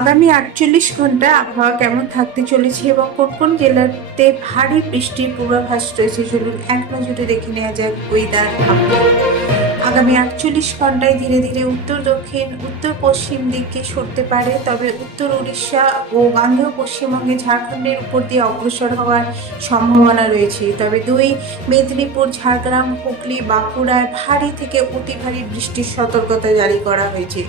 আগামী আটচল্লিশ ঘণ্টা আবহাওয়া কেমন থাকতে চলেছে এবং কোন কোন জেলাতে ভারী বৃষ্টির পূর্বাভাস রয়েছে? চলুন এক নজরে দেখে নেওয়া যাক ওয়েদার আগামী আটচল্লিশ ঘন্টায় ধীরে ধীরে উত্তর দক্ষিণ, উত্তর পশ্চিম দিকে সরতে পারে, তবে উত্তর উড়িষ্যা ও গাঙ্গেয় পশ্চিমবঙ্গে ঝাড়খণ্ডের উপর দিয়ে অগ্রসর হওয়ার সম্ভাবনা রয়েছে। তবে দুই মেদিনীপুর, ঝাড়গ্রাম, হুগলি, বাঁকুড়ায় ভারী থেকে অতি ভারী বৃষ্টির সতর্কতা জারি করা হয়েছে।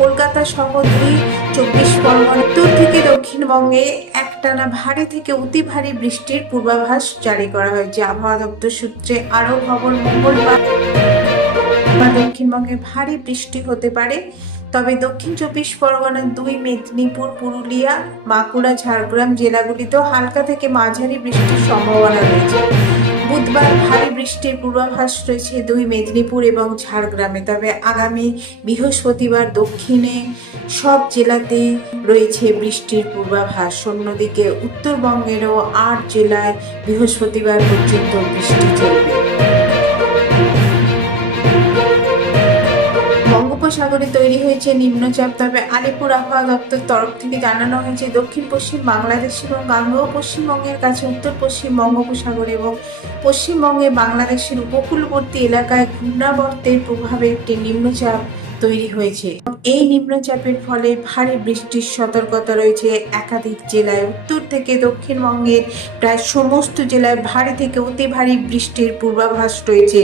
কলকাতা সহ দুই চব্বিশ পরগনা, উত্তর থেকে দক্ষিণবঙ্গে একটানা ভারী থেকে অতি ভারী বৃষ্টির পূর্বাভাস জারি করা হয়েছে। আবহাওয়া দপ্তর সূত্রে আরও খবর, মঙ্গলবার বা দক্ষিণবঙ্গে ভারী বৃষ্টি হতে পারে, তবে দক্ষিণ চব্বিশ পরগনার দুই মেদিনীপুর, পুরুলিয়া, বাঁকুড়া, ঝাড়গ্রাম জেলাগুলিতেও হালকা থেকে মাঝারি বৃষ্টির সম্ভাবনা রয়েছে। বুধবার ভারী বৃষ্টির পূর্বাভাস রয়েছে দুই মেদিনীপুর এবং ঝাড়গ্রামে, তবে আগামী বৃহস্পতিবার দক্ষিণে সব জেলাতেই রয়েছে বৃষ্টির পূর্বাভাস। অন্যদিকে উত্তরবঙ্গেরও আট জেলায় বৃহস্পতিবার পর্যন্ত বৃষ্টি চলবে। বঙ্গোপসাগরে তৈরি হয়েছে নিম্নচাপ, তবে আলিপুর আবহাওয়া দপ্তর তরফ থেকে জানানো হয়েছে দক্ষিণ পশ্চিম বাংলাদেশ এবং গাঙ্গেয় পশ্চিমবঙ্গের কাছে উত্তর পশ্চিম বঙ্গোপসাগর এবং পশ্চিমবঙ্গে বাংলাদেশের উপকূলবর্তী এলাকায় ঘূর্ণাবর্তের প্রভাবে একটি নিম্নচাপ তৈরি হয়েছে। এই নিম্নচাপের ফলে ভারী বৃষ্টির সতর্কতা রয়েছে একাধিক জেলায়। উত্তর থেকে দক্ষিণবঙ্গের প্রায় সমস্ত জেলায় ভারী থেকে অতি ভারী বৃষ্টির পূর্বাভাস রয়েছে।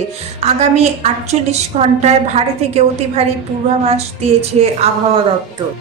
আগামী আটচল্লিশ ঘন্টায় ভারী থেকে অতি ভারী পূর্বাভাস দিয়েছে আবহাওয়া দপ্তর।